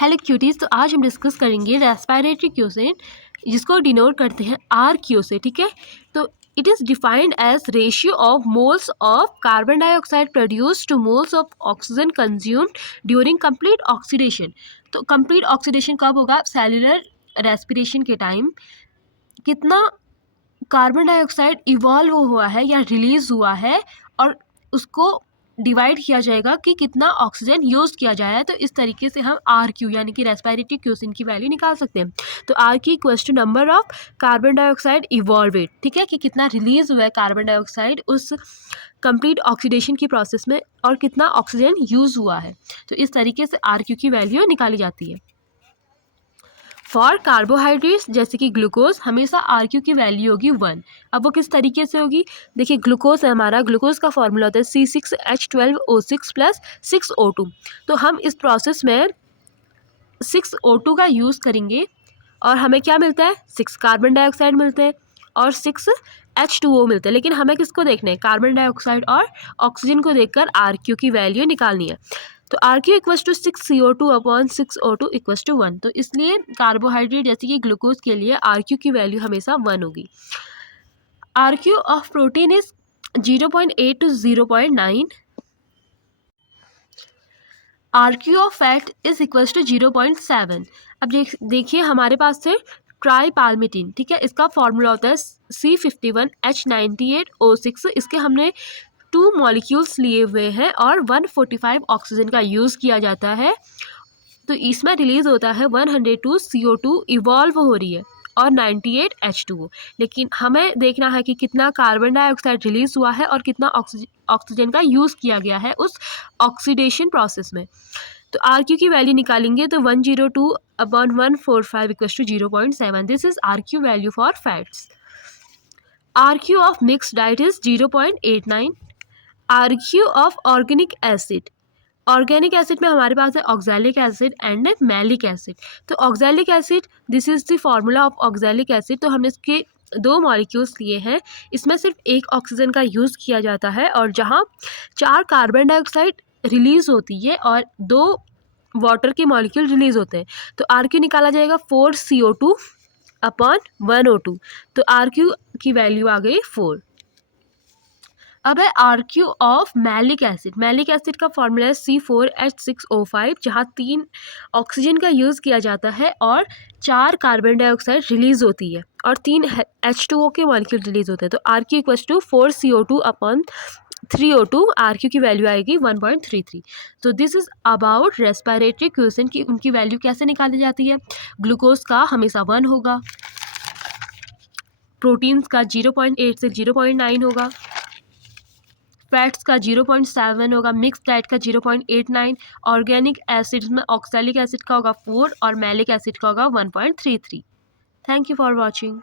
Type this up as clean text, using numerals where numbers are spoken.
Hello cuties, तो आज हम डिस्कस करेंगे रेस्पिरेटरी क्यूसेंट, जिसको डिनोट करते हैं आर क्यू से। ठीक है, तो it is defined as ratio of moles of carbon dioxide produce to moles of oxygen consumed during complete oxidation. तो कंप्लीट ऑक्सीडेशन कब होगा? सेल्यूलर रेस्पिरेशन के टाइम कितना कार्बन डाइऑक्साइड इवॉल्व हुआ है या रिलीज हुआ है, और उसको डिवाइड किया जाएगा कि कितना ऑक्सीजन यूज किया जाए है। तो इस तरीके से हम आर क्यू यानी कि रेस्पिरेटरी क्यूसेंट की वैल्यू निकाल सकते हैं। तो आर की equals to number of carbon dioxide evolved, ठीक है, कि कितना रिलीज हुआ है कार्बन डाइऑक्साइड उस कंप्लीट ऑक्सीडेशन की प्रोसेस में और कितना ऑक्सीजन यूज हुआ है। तो इस तरीके से आर क्यू की वैल्यू निकाली जाती है। फॉर कार्बोहाइड्रेट्स जैसे कि ग्लूकोज, हमेशा आर क्यू की वैल्यू होगी 1। अब वो किस तरीके से होगी? देखिए, ग्लूकोज है हमारा, ग्लूकोज का फॉर्मूला होता है C6H12O6 + 6O2। तो हम इस प्रोसेस में 6O2 का यूज़ करेंगे और हमें क्या मिलता है? 6 कार्बन डाइऑक्साइड मिलते हैं और 6 H2O मिलते हैं। लेकिन हमें किसको देखना है? कार्बन डाइऑक्साइड और ऑक्सीजन को देखकर आर क्यू की वैल्यू निकालनी है। तो R Q equals to 6CO2/6O2 equals to 1। तो इसलिए कार्बोहाइड्रेट जैसे कि ग्लूकोज के लिए आर क्यू की वैल्यू हमेशा 1 होगी। R Q of protein is 0.8 to 0.9। R Q of fat is equals to 0.7। अब देखिए हमारे पास से ट्राईपाल्मिटिन, ठीक है, इसका फॉर्मूला होता है C51H98O6। इसके हमने 2 मॉलिक्यूल्स लिए हुए हैं और 145 ऑक्सीजन का यूज़ किया जाता है। तो इसमें रिलीज होता है 102 CO2 इवॉल्व हो रही है और 98 H2O। लेकिन हमें देखना है कि कितना कार्बन डाइऑक्साइड रिलीज हुआ है और कितना ऑक्सीजन का यूज़ किया गया है उस ऑक्सीडेशन प्रोसेस में। तो आर क्यू की वैल्यू निकालेंगे तो 102/145 equals to 0.7। This is R Q value for fats. R Q of mix diet is 0.89। R Q of organic acid, organic acid में हमारे पास है oxalic acid and malic acid. तो oxalic acid, this is the formula of oxalic acid. तो हमने इसके 2 molecules लिए हैं, इसमें सिर्फ 1 ऑक्सीजन का यूज़ किया जाता है और जहाँ 4 कार्बन डाइऑक्साइड रिलीज होती है और 2 वाटर के मॉलिक्यूल रिलीज होते हैं। तो आर क्यू निकाला जाएगा 4CO2/1O2। तो आर क्यू की वैल्यू आ गई 4। अब है R Q of malic acid. Malic acid का फॉर्मूला है C4H6O5, जहाँ 3 ऑक्सीजन का यूज़ किया जाता है और 4 कार्बन डाइऑक्साइड रिलीज होती है और 3 H2O के मॉलिक्यूल रिलीज होते हैं। तो R Q equals to 4CO2/3O2। R Q की वैल्यू आएगी 1.33। तो this is about respiratory question की उनकी वैल्यू कैसे निकाली जाती है। ग्लूकोज का हमेशा 1 होगा, प्रोटीन्स का 0.8 से 0.9 होगा, फैट्स का 0.7 होगा, मिक्स डाइट का 0.89, ऑर्गेनिक एसिड्स में ऑक्सैलिक एसिड का होगा 4 और मैलिक एसिड का होगा 1.33। Thank you for watching.